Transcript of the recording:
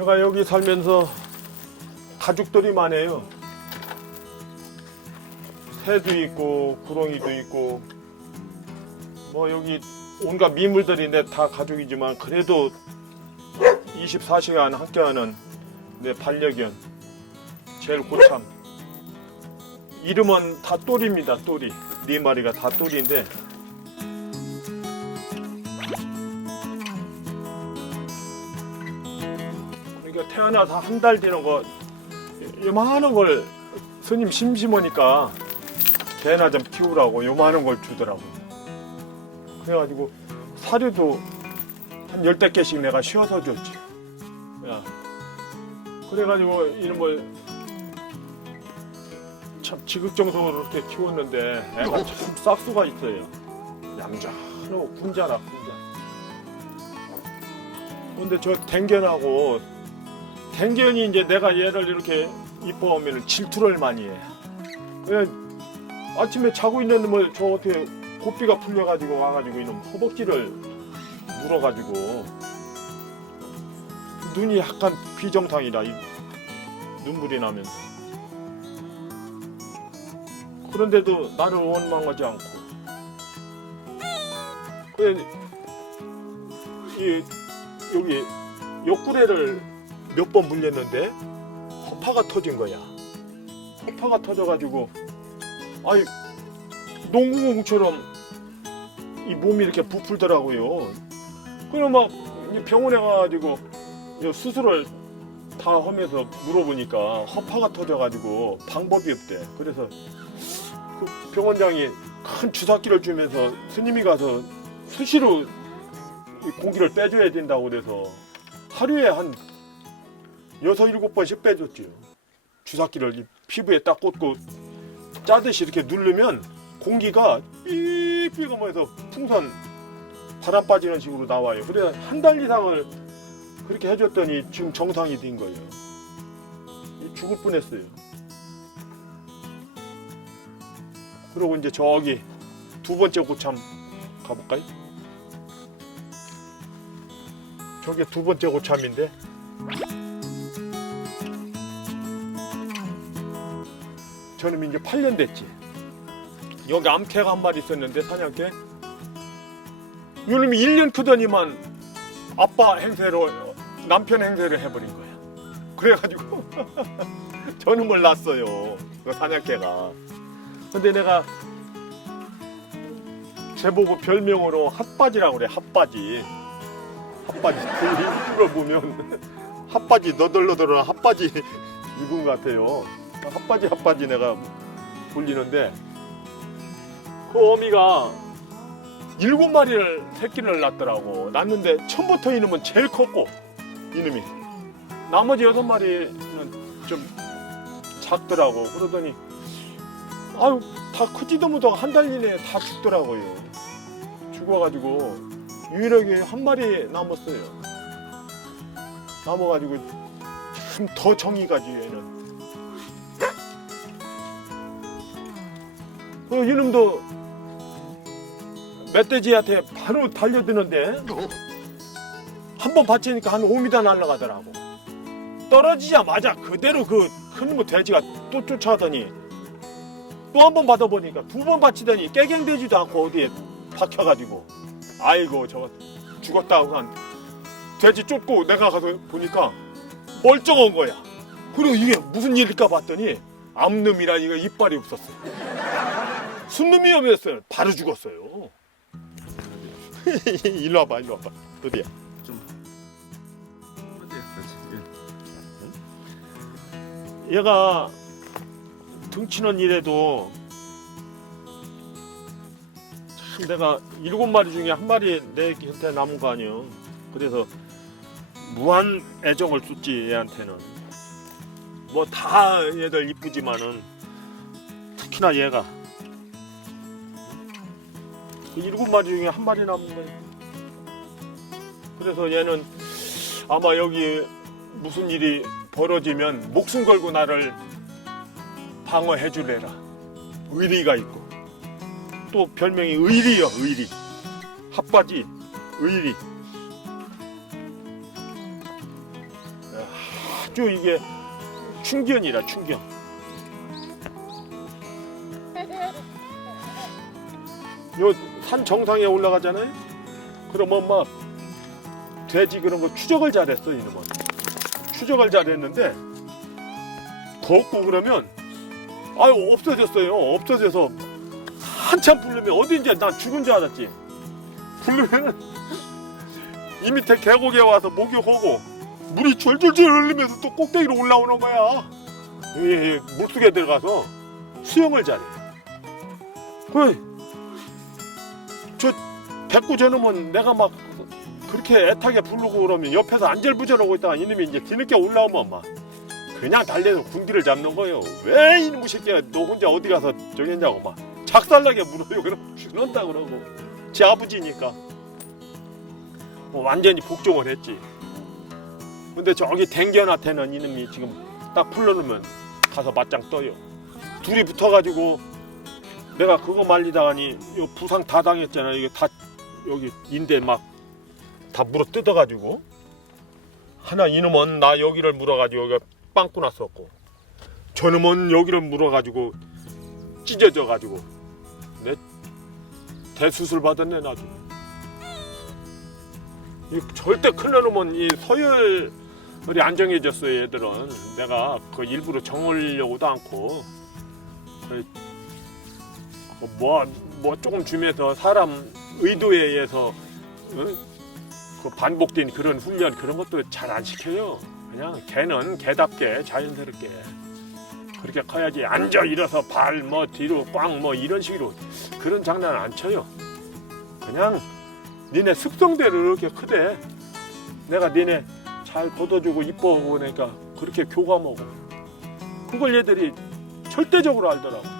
제가 여기 살면서 가죽들이 많아요. 새도 있고 구렁이도 있고. 뭐 여기 온갖 미물들인데 다 가죽이지만 그래도 24시간 함께하는 내 반려견 제일 고참. 이름은 다 똘입니다 똘이. 네 마리가 다 똘인데 태어나서 한 달 되는 거 요만한 걸 스님 심심하니까 개나 좀 키우라고 요만한 걸 주더라고요 그래가지고 사료도 한 열댓 개씩 내가 씌워서 줬지. 야. 그래가지고 이놈을 참 지극정성으로 이렇게 키웠는데 애가 참 싹수가 있어요. 얌전하고 군자라 군자. 근데 저 댕견하고 댕견이 이제 내가 얘를 이렇게 이뻐하면 질투를 많이 해. 그냥 아침에 자고 있는 놈을 저 어떻게 고삐가 풀려가지고 와가지고 이놈 허벅지를 물어가지고. 눈이 약간 비정상이라 이 눈물이 나면서. 그런데도 나를 원망하지 않고. 그래 이 여기 옆구리를 몇 번 물렸는데 허파가 터진 거야 허파가 터져가지고 아이 농구공처럼 이 몸이 이렇게 부풀더라고요 그럼 막 병원에 가가지고 이 수술을 다 하면서 물어보니까 허파가 터져가지고 방법이 없대. 그래서 그 병원장이 큰 주사기를 주면서 스님이 가서 수시로 이 공기를 빼줘야 된다고 그래서 하루에 한 여섯 일곱 번씩 빼줬지요. 주사기를 이 피부에 딱 꽂고 짜듯이 이렇게 누르면 공기가 삐삐 하면서 풍선 바람 빠지는 식으로 나와요. 그래서 한 달 이상을 그렇게 해줬더니 지금 정상이 된 거예요. 이 죽을 뻔했어요. 그리고 이제 저기 두 번째 고참 가볼까요? 저게 두 번째 고참인데 저는 이제 8년 됐지. 여기 암캐가 한 마리 있었는데 사냥개. 이놈이 1년 크더니만 아빠 행세로 남편 행세를 해버린 거야. 그래가지고 저는 몰랐어요. 그 사냥개가. 근데 내가 제보고 별명으로 핫바지라고 그래. 핫바지. 핫바지. 그 이걸 보면 핫바지 너덜너덜한 핫바지 입은 것 같아요. 핫바지 핫바지 내가 불리는데 그 어미가 일곱 마리를 새끼를 낳더라고. 낳는데 처음부터 이놈은 제일 컸고 이놈이 나머지 여섯 마리는 좀 작더라고. 그러더니 아유 다 크지도 못하고 한 달 이내에 다 죽더라고요. 죽어가지고 유일하게 한 마리 남았어요. 남아가지고 참더 정이 가지 얘는. 그 이놈도 멧돼지한테 바로 달려드는데 한 번 받치니까 한 5m 날아가더라고. 떨어지자마자 그대로 그큰거 돼지가 또 쫓아가더니 또 한 번 받아보니까 두 번 받치더니 깨갱되지도 않고 어디에 박혀가지고 아이고 저거 죽었다고 한 돼지 쫓고 내가 가서 보니까 멀쩡한 거야. 그리고 이게 무슨 일일까 봤더니 암놈이라 이거 이빨이 없었어 요. 순놈이었어요. 바로 죽었어요. 일로 와봐, 일로 와봐. 어디야? 얘가 등치는 이래도 참 내가 일곱 마리 중에 한 마리 내 곁에 남은 거 아니에요. 그래서 무한 애정을 쏟지 얘한테는. 뭐 다 얘들 이쁘지만은 특히나 얘가 그 일곱 마리 중에 한 마리 남은 거예요. 그래서 얘는 아마 여기 무슨 일이 벌어지면 목숨 걸고 나를 방어해 줄래라. 의리가 있고 또 별명이 의리요, 의리. 핫바지 의리. 아주 이게 충견이라 충견. 요 산 정상에 올라가잖아요. 그러면 막 돼지 그런 거 추적을 잘했어 이놈은. 추적을 잘했는데 덥고 그러면 아유 없어졌어요. 없어져서 한참 부르면 어딘지 난 죽은 줄 알았지. 부르면은 이 밑에 계곡에 와서 목욕하고 물이 줄줄줄 흘리면서 또 꼭대기로 올라오는 거야. 이 물속에 들어가서 수영을 잘해. 그, 저 백구 저놈은 내가 막 그렇게 애타게 부르고 그러면 옆에서 안절부절하고 있다가 이놈이 이제 뒤늦게 올라오면 막 그냥 달려서 군기를 잡는 거예요. 왜 이놈의 새끼야 너 혼자 어디 가서 저기 했냐고 막 작살나게 물어요. 그럼 죽는다 그러고 제 아버지니까 뭐 완전히 복종을 했지. 근데 저기 댕견한테는 이놈이 지금 딱 풀러놓으면 가서 맞짱 떠요. 둘이 붙어가지고 내가 그거 말리다가니 요 부상 다 당했잖아. 이게 다 여기 인대 막 다 물어 뜯어가지고 하나 이놈은 나 여기를 물어가지고 여기가 빵꾸 났었고 저놈은 여기를 물어가지고 찢어져가지고 내 대수술 받았네 나도. 이 절대 큰일 놈은 이 서열이 안정해졌어요 얘들은 내가 그 일부러 정하려고도 않고 뭐뭐 뭐 조금 주면서 사람 의도에 의해서 어? 그 반복된 그런 훈련 그런 것도 잘 안 시켜요 그냥 개는 개답게 자연스럽게 그렇게 커야지 앉아 일어서 발 뭐 뒤로 꽝 뭐 이런 식으로 그런 장난 안 쳐요 그냥 니네 습성대로 이렇게 크대. 내가 니네 잘 걷어주고 이뻐하고 그러니까 그렇게 교감하고 그걸 얘들이 절대적으로 알더라고.